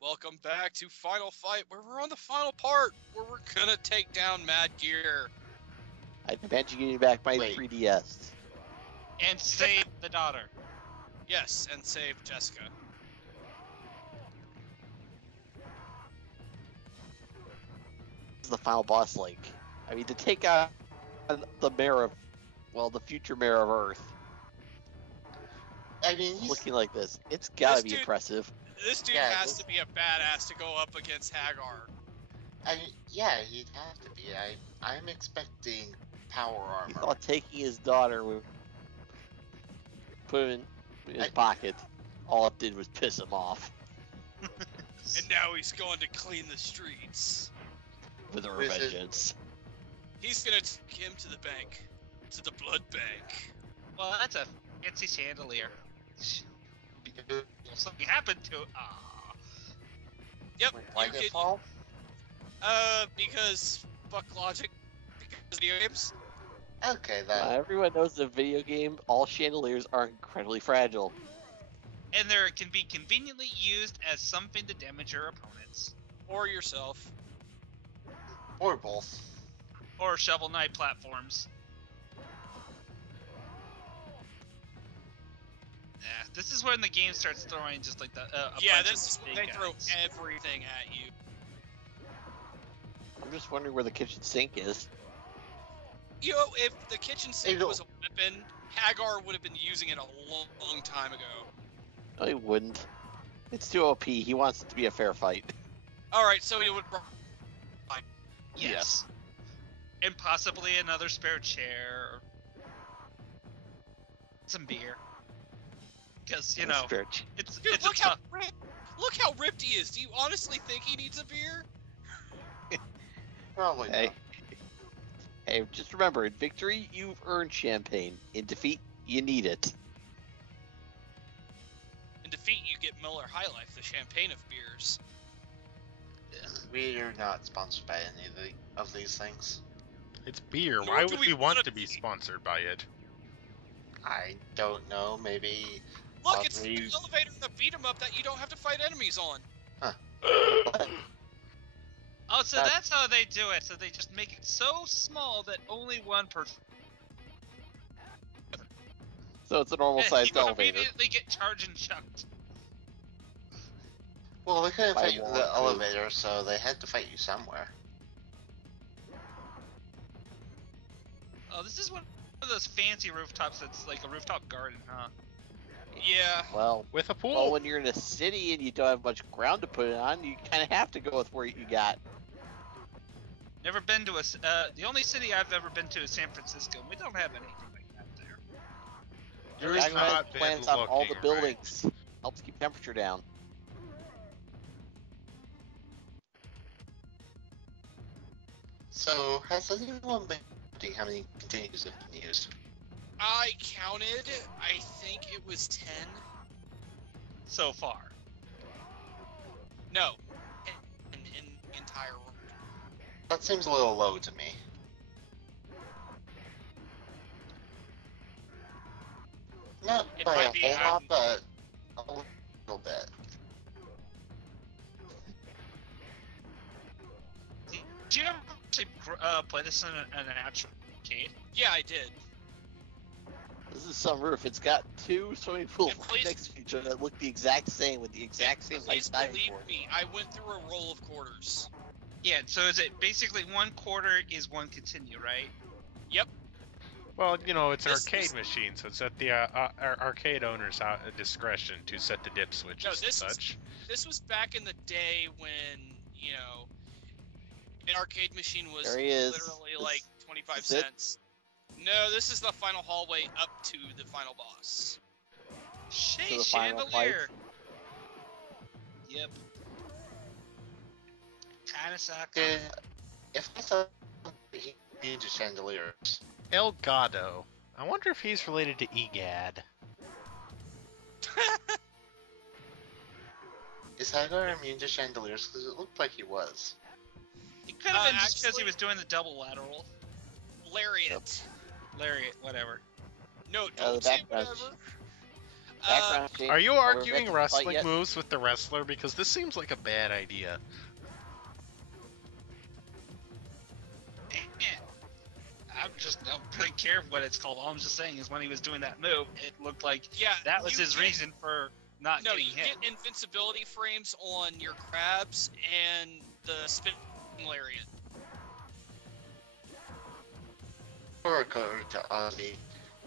Welcome back to Final Fight, where we're on the final part, where we're gonna take down Mad Gear. I demand you give me back my 3DS. And save the daughter. Yes, and save Jessica. This is the final boss like. I mean, to take out the mayor of, well, the future mayor of Earth. I mean, he's Looking like this, it's gotta be impressive. This dude has to be a badass to go up against Hagar. I mean, yeah, he'd have to be. I'm expecting power armor. He thought taking his daughter would put him in his pocket. All it did was piss him off. And now he's going to clean the streets. With a revengeance. He's gonna take him to the bank. To the blood bank. Well, that's a fancy chandelier. Something happened to it. Yep. Why did it fall? Because fuck logic. Because video games. Okay, then. Everyone knows in a video game, all chandeliers are incredibly fragile. And they can be conveniently used as something to damage your opponents. Or yourself. Or both. Or Shovel Knight platforms. Yeah, this is when the game starts throwing just like the yeah, this is when they throw everything at you. I'm just wondering where the kitchen sink is. You know, if the kitchen sink was a weapon, Hagar would have been using it a long time ago. No, he wouldn't. It's too OP. He wants it to be a fair fight. Alright, so he would... Yes. And possibly another spare chair. Some beer. Because, you know, it's Dude, it's look how ripped he is. Do you honestly think he needs a beer? Probably not. Hey, just remember, in victory, you've earned champagne. In defeat, you need it. In defeat, you get Miller High Life, the champagne of beers. We are not sponsored by any of these things. It's beer. Why would we want to be sponsored by it? I don't know. Maybe. Look, it's the elevator in the beat 'em up that you don't have to fight enemies on. Huh. Oh, so that's how they do it. So they just make it so small that only one person. So it's a normal sized elevator. You immediately get charged and chucked. Well, they couldn't fight you in the elevator, so they had to fight you somewhere. Oh, this is one of those fancy rooftops that's like a rooftop garden, huh? Yeah. Well, with a pool. Well, when you're in a city and you don't have much ground to put it on, you kind of have to go with where you got. Never been to the only city I've ever been to is San Francisco. We don't have anything like that there. There's not been plans on all the buildings. Right. Helps keep temperature down. So, has anyone been counting how many continues have been used? I counted. I think it was 10. So far. No. In entire world. That seems a little low to me. Not by a whole lot, but a little bit. Did you ever actually play this in an actual arcade? Yeah, I did. This is some roof. It's got two swimming pools right next to each other that look the exact same with the exact same Please believe me, I went through a roll of quarters. Yeah, so is it basically 1/4 is one continue, right? Yep. Well, you know, it's an arcade machine, so it's at the arcade owner's discretion to set the dip switches and such. This was back in the day when, you know, an arcade machine was literally like 25 cents. No, this is the final hallway up to the final boss. Shit, chandelier! Yep. Kinda suck. If I thought he needed chandeliers. Elgato. I wonder if he's related to EGAD. Is Hagar immune to chandeliers? Because it looked like he was. It could have been just because he was doing the double lateral. Lariat. Lariat, whatever. No, don't say whatever. Are you arguing wrestling moves with the wrestler? Because this seems like a bad idea. I'm pretty care of what it's called. All I'm just saying is when he was doing that move, it looked like that was his reason for not getting hit. No, you get invincibility frames on your crabs and the spinning lariat. Or go to the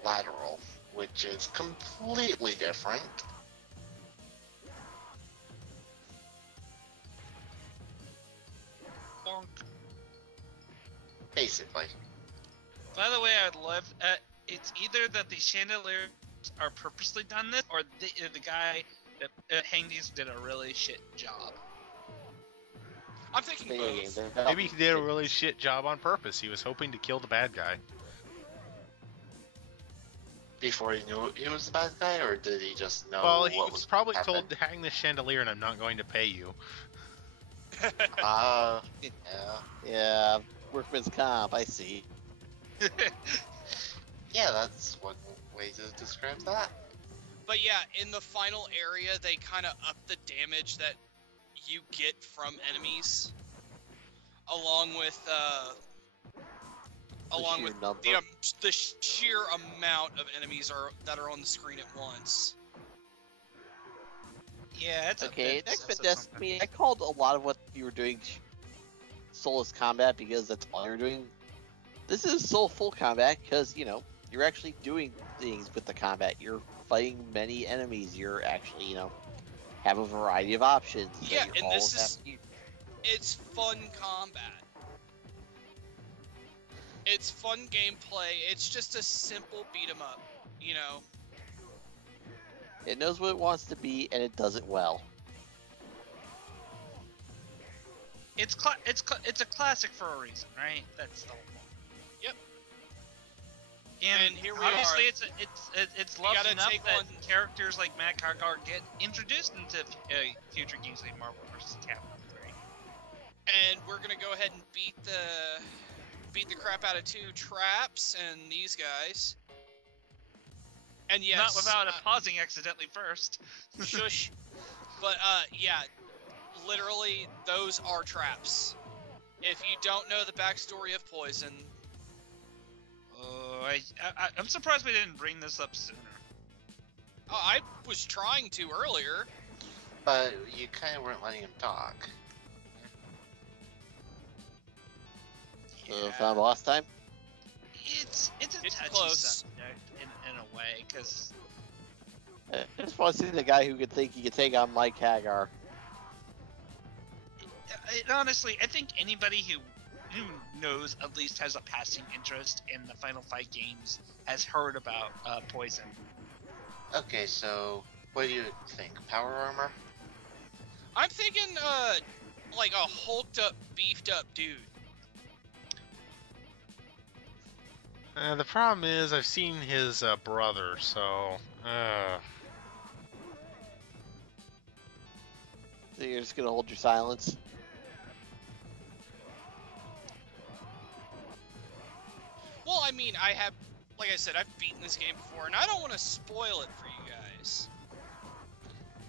lateral, which is completely different. Bonk. Basically. By the way, I'd love. It's either that the chandeliers are purposely done this, or the guy that hanged these did a really shit job. I'm thinking both. Maybe he did a really shit job on purpose. He was hoping to kill the bad guy. Before he knew he was the bad guy, or did he just know? Well, he was probably happened? told to hang this chandelier, and I'm not going to pay you. Yeah, workman's comp. I see. Yeah, that's one way to describe that. But yeah, in the final area, they kind of up the damage that you get from enemies, along with the sheer amount of enemies that are on the screen at once. Yeah, it's okay. Next bit, Destiny. I called a lot of what you were doing soulless combat because that's all you're doing. This is soulful combat because you're actually doing things with the combat. You're fighting many enemies. You're actually have a variety of options. Yeah, and it's fun combat. It's fun gameplay. It's just a simple beat 'em up, It knows what it wants to be, and it does it well. It's a classic for a reason, right? That's the whole point. Yep. And here we obviously are. it's loved enough that characters like Matt Cargar get introduced into future games like Marvel vs. Capcom 3. And we're gonna go ahead and beat the crap out of 2 traps and these guys. And yes, not without pausing accidentally first. Shush. But yeah, literally those are traps. If you don't know the backstory of Poison. I'm surprised we didn't bring this up sooner. Oh, I was trying to earlier. But you kind of weren't letting him talk. Final boss time? It's a touchy close subject in a way, because... I just want to see the guy who could think he could take on Mike Hagar. Honestly, I think anybody who knows, at least has a passing interest in the Final Fight games, has heard about Poison. Okay, so what do you think? Power armor? I'm thinking like a hulked up, beefed up dude. The problem is I've seen his brother, so So you're just gonna hold your silence? Well, I mean, like I said, I've beaten this game before, and I don't want to spoil it for you guys.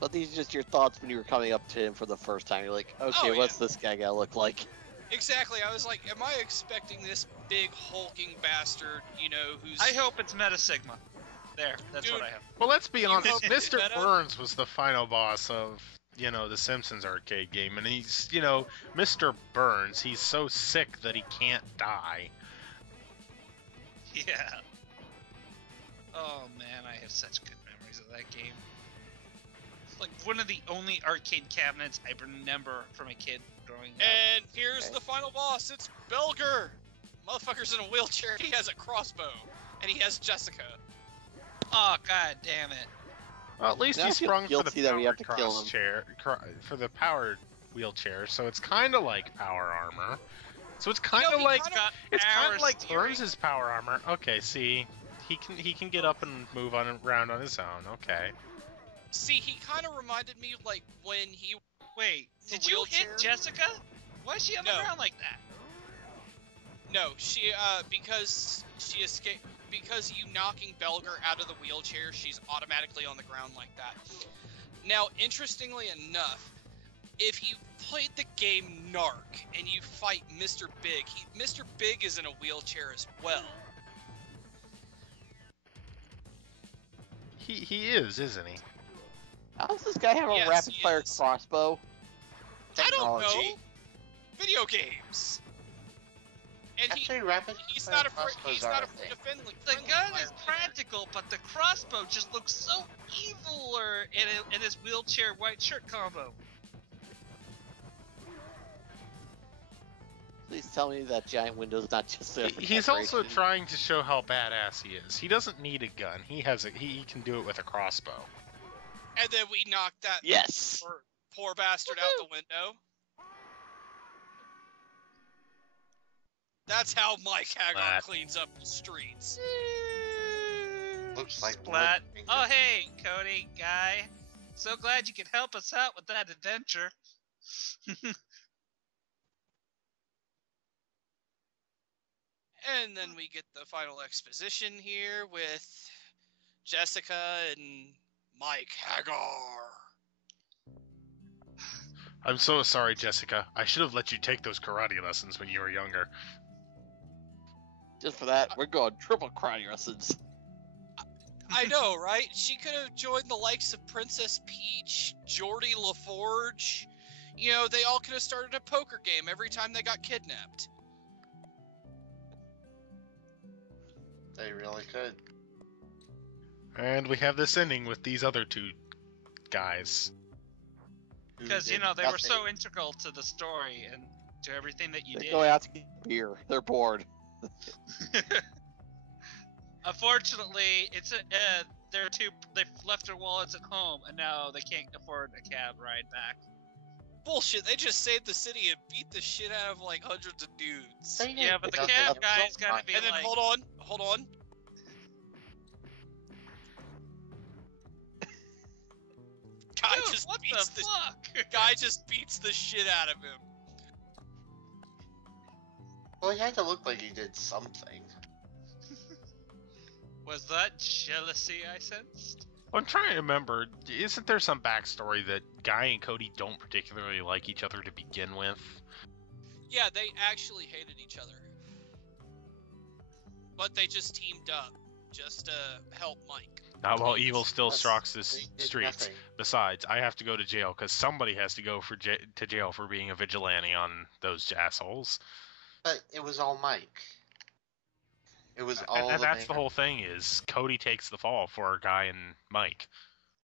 But these are just your thoughts when you were coming up to him for the first time. You're like, okay, what's this guy gonna look like? Exactly. I was like, am I expecting this big hulking bastard, who's... I hope it's Meta Sigma. There, that's Dude, what I have. Well, let's be honest. Mr. Meta? Burns was the final boss of, the Simpsons arcade game, and he's, Mr. Burns. He's so sick that he can't die. Yeah. Oh man, I have such good memories of that game. It's like one of the only arcade cabinets I remember from a kid growing up. And here's the final boss. It's Belger. Motherfucker's in a wheelchair. He has a crossbow, and he has Jessica. Oh god damn it! Well, at least he sprung for the that we have to powered kill him. for the powered wheelchair, so it's kind of like power armor. So it's kind of like Burns' power armor. Okay, see, he can get up and move around on his own. Okay. See, he kind of reminded me like when he. Wait, did you hit Jessica? Why is she on the ground like that? No, she because she escaped. because you knocking Belger out of the wheelchair, she's automatically on the ground like that. Now, interestingly enough, if you played the game Narc and you fight Mr. Big, Mr. Big is in a wheelchair as well. He is, isn't he? How does this guy have a rapid-fire crossbow? Technology. I don't know. Video games. And Actually, he's not afraid to defend. The gun is practical, but the crossbow just looks so eviler in his wheelchair white shirt combo. Please tell me that giant window's not just there. He's also trying to show how badass he is. He doesn't need a gun. He can do it with a crossbow. And then we knocked that poor bastard out the window. That's how Mike Hagar cleans up the streets. Looks like Splat. Oh, hey, Cody, guy. So glad you could help us out with that adventure. And then we get the final exposition here with Jessica and Mike Hagar. I'm so sorry, Jessica. I should have let you take those karate lessons when you were younger. Just for that, we're going triple karate lessons. I know, right? She could have joined the likes of Princess Peach, Geordie LaForge. You know, they all could have started a poker game every time they got kidnapped. They really could. And we have this ending with these other two guys. Because, you know, they were so integral to the story and to everything that you did. They're going out to get beer. They're bored. Unfortunately, they've left their wallets at home, and now they can't afford a cab ride back. Bullshit, they just saved the city and beat the shit out of, like, hundreds of dudes. Yeah, but the cab guy's gotta be and then, like... hold on. Guy just beats the shit out of him. Well, he had to look like he did something. Was that jealousy I sensed? I'm trying to remember, isn't there some backstory that Guy and Cody don't particularly like each other to begin with? Yeah, they actually hated each other. But they just teamed up, just to help Mike. Not while evil still stalks the streets. Besides, I have to go to jail, because somebody has to go to jail for being a vigilante on those assholes. But it was all Mike. It was all and that's the whole thing, is Cody takes the fall for Guy and Mike.